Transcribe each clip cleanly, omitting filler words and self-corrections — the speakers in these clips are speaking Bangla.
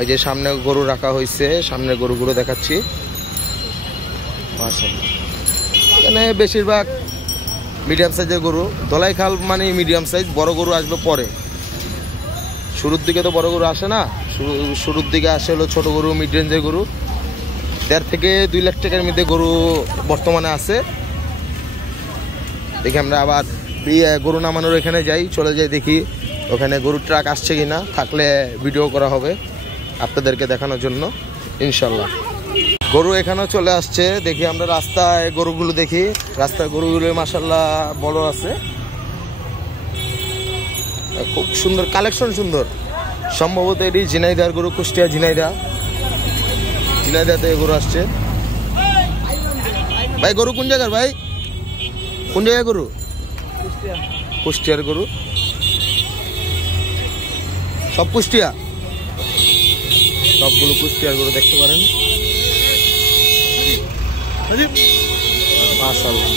এই যে সামনে গরু রাখা হয়েছে, সামনে গরুগুলো দেখাচ্ছি। মাশাআল্লাহ, এখানে বেশিরভাগ মিডিয়াম সাইজের গরু। ধলাইখাল মানে মিডিয়াম সাইজ, বড় গরু আসবে পরে। শুরুর দিকে তো বড় গরু আসে না, শুরুর দিকে আসে হলো ছোট গরু, মিড রেঞ্জের গরু। 1.5 থেকে 2 লাখ টাকার মধ্যে গরু বর্তমানে আছে। দেখি আমরা আবার গরু নামানোর এখানে যাই, চলে যাই, দেখি ওখানে গরুর ট্রাক আসছে কিনা, থাকলে ভিডিও করা হবে আপনাদেরকে দেখানোর জন্য ইনশাল্লাহ। গরু এখানেও চলে আসছে, দেখি আমরা রাস্তায় গরুগুলো দেখি। রাস্তায় গরুগুলো মাশাআল্লাহ বড় আছে, খুব সুন্দর কালেকশন, সুন্দর। সম্ভবত এটি ঝিনাইদার গরু, কুষ্টিয়া ঝিনাইদা থেকে গরু আসছে। ভাই গরু কোন জায়গার ভাই, কোন জায়গায় গরু? কুষ্টিয়ার গরু, সব কুষ্টিয়া, সবগুলো কুষ্টিয়ার গরু দেখতে পারেন। মাশাআল্লাহ,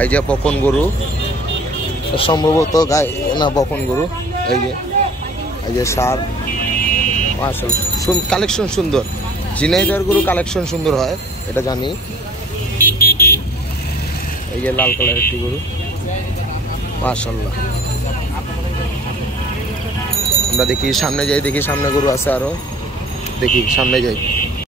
এই যে বকন গরু, সম্ভবত গাই না বকন গরু। এই যে সার, মাশাআল্লাহ কালেকশন সুন্দর। ঝিনাইদার গরু কালেকশন সুন্দর হয়, এটা জানি। এই যে লাল কালার একটি গরু, মাশাআল্লাহ। আমরা দেখি সামনে যাই, দেখি সামনে গরু আছে আরো, দেখি সামনে যাই।